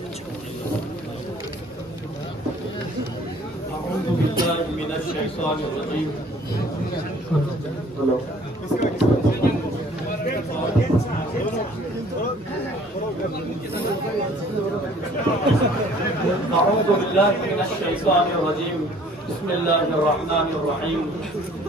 أعوذ بالله من الشيطان الرجيم. أعوذ بالله من الشيطان الرجيم. بسم الله الرحمن الرحيم.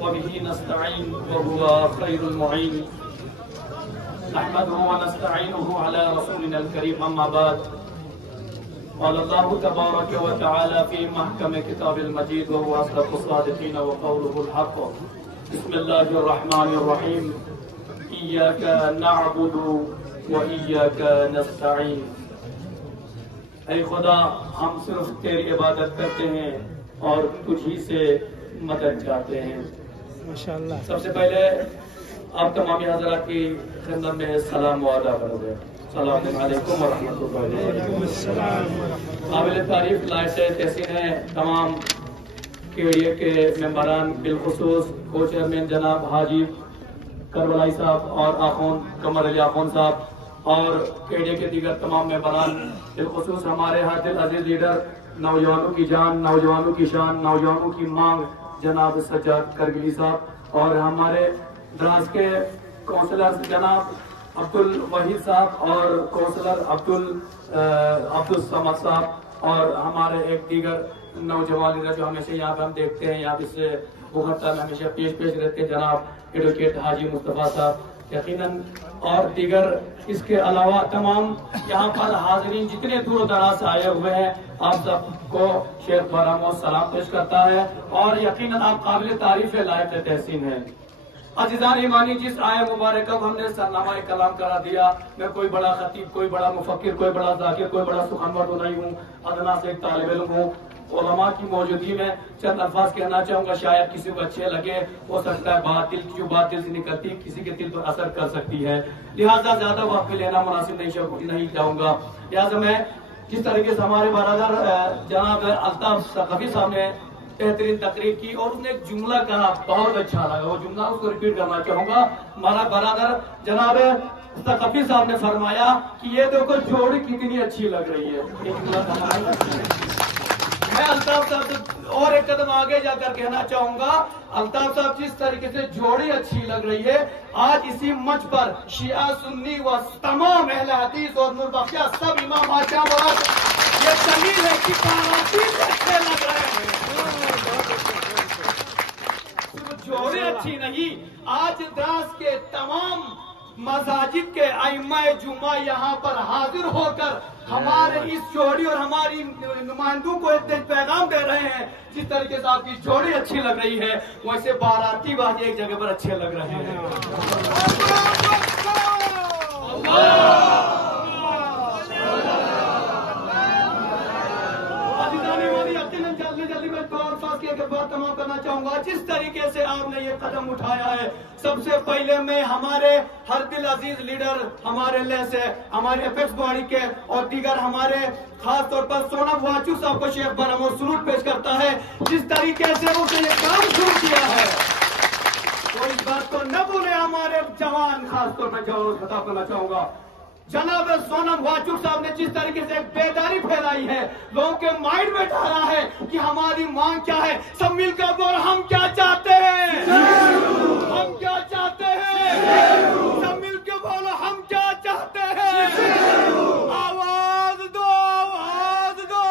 وبه نستعين وهو خير المعين. نحمده ونستعينه على رسولنا الكريم. أما بعد، قال الله تبارك وتعالى في محكم كتاب المجيد وهو أصدق الصادقين وقوله الحق. بسم الله الرحمن الرحيم. إياك نعبد وإياك نستعين. اے خدا، ہم صرف تیری عبادت کرتے ہیں اور تجھ ہی سے مدد چاہتے ہیں. ماشاءاللہ. سب سے پہلے آپ تمامی حضرات کی خدمت میں سلام و ادب کرتے ہیں. السلام علیکم ورحمۃ اللہ وبرکاتہ. قابل تعریف لائٹ تحسین ہے تمام کیڑیے کے ممبران، بالخصوص کو چیئرمین جناب حاجی کربلائی صاحب اور آخون قمر علی آخون صاحب اور کیڑیے کے دیگر تمام ممبران، بالخصوص ہمارے ہر دل عزیز لیڈر، نوجوانوں کی جان، نوجوانوں کی شان، نوجوانوں کی مانگ جناب سجاد کرگلی صاحب، اور ہمارے دراز کے کونسلر جناب عبدالوحید صاحب اور کونسلر عبدالصمد صاحب، اور ہمارے ایک دیگر نوجوان لیڈر جو ہمیشہ یہاں پہ ہم دیکھتے ہیں، یہاں سے بغرتا میں ہمیشہ پیش رہتے ہیں، جناب ایڈوکیٹ حاجی مصطفیٰ صاحب یقیناً، اور دیگر اس کے علاوہ تمام یہاں پر حاضرین جتنے دور و دراز سے آئے ہوئے ہیں، آپ سب کو شیخ برہمو سلام پیش کرتا ہے، اور یقیناً آپ قابل تعریف لائق تحسین ہیں. عزیزان ایمانی، جس آئے مبارکہ کو ہم نے سرنامہ کلام کرا دیا، میں کوئی بڑا خطیب، کوئی بڑا مفکر، کوئی بڑا ذاکر، کوئی بڑا سخنور تو نہیں ہوں، ادنا سے ایک طالب علم ہوں. علماء کی موجودگی میں چند الفاظ کہنا چاہوں گا، شاید کسی کو اچھے لگے، ہو سکتا ہے بات دل کی جو بات دل سے نکلتی کسی کے دل پر اثر کر سکتی ہے، لہذا زیادہ وقت لینا مناسب نہیں چاہوں گا. لہذا میں جس طریقے سے ہمارے برادر جناب الطاف ثقفی صاحب نے بہترین تقریر کی اور اس نے ایک جملہ کہا، بہت اچھا لگا، وہ جملہ اس کو ریپیٹ کرنا چاہوں گا. ہمارا برادر جناب ثقفی صاحب نے فرمایا کہ یہ دیکھو جوڑی کتنی اچھی لگ رہی ہے. میں الطاف صاحب سے اور ایک قدم آگے جا کر کہنا چاہوں گا، الطاف صاحب جس طریقے سے جوڑی اچھی لگ رہی ہے، آج اسی منچ پر شیعہ سنی و تمام اہل حدیث اور نور بخشیہ سب امام آشام اور یہ دلیل ہے کہ باراتین اچھے لگ رہے ہیں. صرف جوڑی اچھی نہیں، آج دراز کے تمام مساجد کے ائمہ جمعہ یہاں پر حاضر ہو کر ہمارے اس جوڑی اور ہماری نمائندوں کو ایک پیغام دے رہے ہیں. جس طریقے سے آپ کی جوڑی اچھی لگ رہی ہے، ویسے باراتی واجی ایک جگہ پر اچھے لگ رہے ہیں. جلدی میں دو الفاظ کے بعد تمام کرنا چاہوں گا. جس طریقے سے آپ نے یہ قدم اٹھایا ہے، سب سے پہلے میں ہمارے ہر دل عزیز لیڈر، ہمارے لیسے، ہمارے اپیکس باڈی کے اور دیگر ہمارے خاص طور پر سونم واچو صاحب کو شیخ برہمو سلوٹ پیش کرتا ہے. جس طریقے سے اس نے یہ کام شروع کیا ہے، تو اس بات کو نہ بھولے ہمارے جوان، خاص طور پر جوانوں سے خطاب کرنا چاہوں گا. جناب سونم واچو صاحب نے جس طریقے سے ایک بیداری پھیلائی ہے، لوگوں کے مائنڈ میں ڈالا ہے کہ ہماری مانگ کیا ہے. سب مل کر بول، ہم کیا چاہتے ہیں، ہم کیا چاہتے ہیں. سب مل کے بولو، ہم کیا چاہتے ہیں. آواز دو، آواز دو.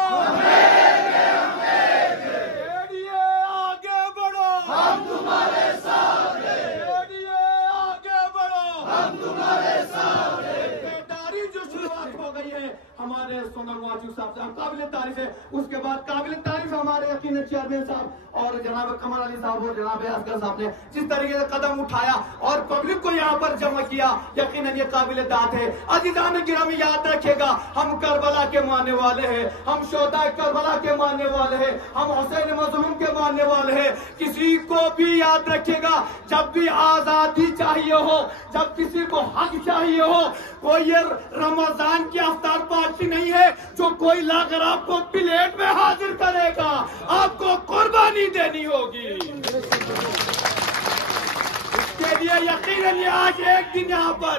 آگے بڑھو، ہم تمہارے ساتھ ہیں. آگے بڑھو، ہم تمہارے ساتھ ہیں. جو شروعات ہو گئی ہے ہمارے سونم واچو صاحب سے قابل تعریف ہے. اس کے بعد قابل تعریف ہمارے یقیناً چیئرمین صاحب اور جناب قمر علی صاحب اور جناب اصغر صاحب نے جس طریقے سے قدم اٹھایا اور پبلک کو یہاں پر جمع کیا، یقیناً یہ قابل داد ہے. عزیزان گرامی، یاد رکھے گا، ہم کربلا کے ماننے والے ہیں، ہم شہداء کربلا کے ماننے والے ہیں، ہم حسین مظلوم کے ماننے والے ہیں. کسی کو بھی یاد رکھے گا، جب بھی آزادی چاہیے ہو، جب کسی کو حق چاہیے ہو، کوئی یہ رمضان کی افطار پارٹی نہیں ہے جو کوئی لا کر آپ کو پلیٹ میں حاضر کرے گا. آپ کو قربانی دینی ہوگی. اس کے لیے یقیناً یہ آج ایک دن یہاں پر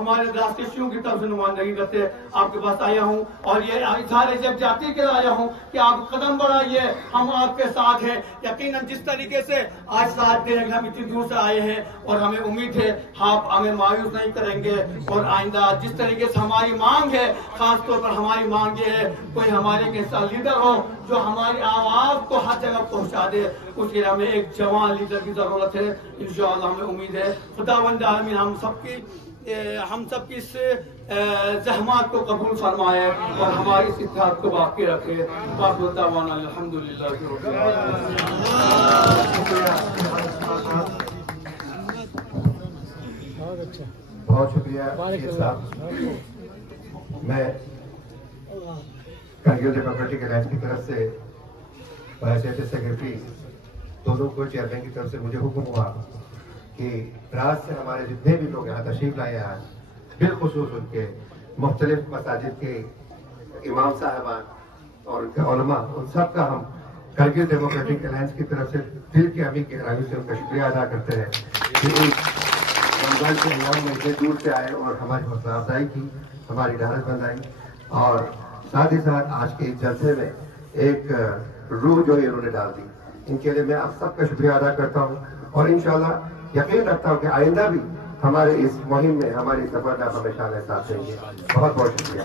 ہمارے راستیوں کی طرف سے نمائندگی کرتے آپ کے پاس آیا ہوں، اور یہ اظہار جب جاتی کے آیا ہوں کہ آپ قدم بڑھائیے، ہم آپ کے ساتھ ہیں۔ یقیناً جس طریقے سے آج ساتھ دیں کہ ہم اتنی دور سے آئے ہیں، اور ہمیں امید ہے آپ ہمیں مایوس نہیں کریں گے، اور آئندہ جس طریقے سے ہماری مانگ ہے، خاص طور پر ہماری مانگ یہ ہے کوئی ہمارے ایسا لیڈر ہو جو ہماری آواز کو ہر جگہ پہنچا دے، اس کے لیے ہمیں ایک جوان لیڈر کی ضرورت ہے۔ انشاءاللہ ہمیں امید ہے خداوند عالمین ہم سب کی اس زحمات کو قبول فرمائے اور ہماری اس اتحاد کو باقی رکھے۔ باقی دعوانا الحمدللہ رب العالمین۔ بہت شکریہ شیر صاحب۔ میں کرگل ڈیموکریٹک الائنس کی طرف سے وائس سیکرٹری دونوں کو چیئرمین کی طرف سے مجھے حکم ہوا کہ رات سے ہمارے جتنے بھی لوگ یہاں تشریف لائے ہیں، بالخصوص ان کے مختلف مساجد کے امام صاحبان اور ان کے علماء، ان سب کا ہم کرگل ڈیموکریٹک الائنس کی طرف سے دل کی عمیق گہرائیوں سے ان کا شکریہ ادا کرتے ہیں کہ رمضان کے ایام میں اتنے دور سے آئے اور ہماری حوصلہ افزائی کی، ہماری ڈھارس بندائی، اور ساتھ ہی ساتھ آج کے اس جلسے میں ایک روح جو انہوں نے ڈال دی۔ ان کے لیے میں آپ سب کا شکریہ ادا کرتا ہوں، اور انشاءاللہ یقین رکھتا ہوں کہ آئندہ بھی ہمارے اس مہم میں، ہماری سفر میں ہمیشہ ہمیں ساتھ دیں گے۔ بہت بہت شکریہ۔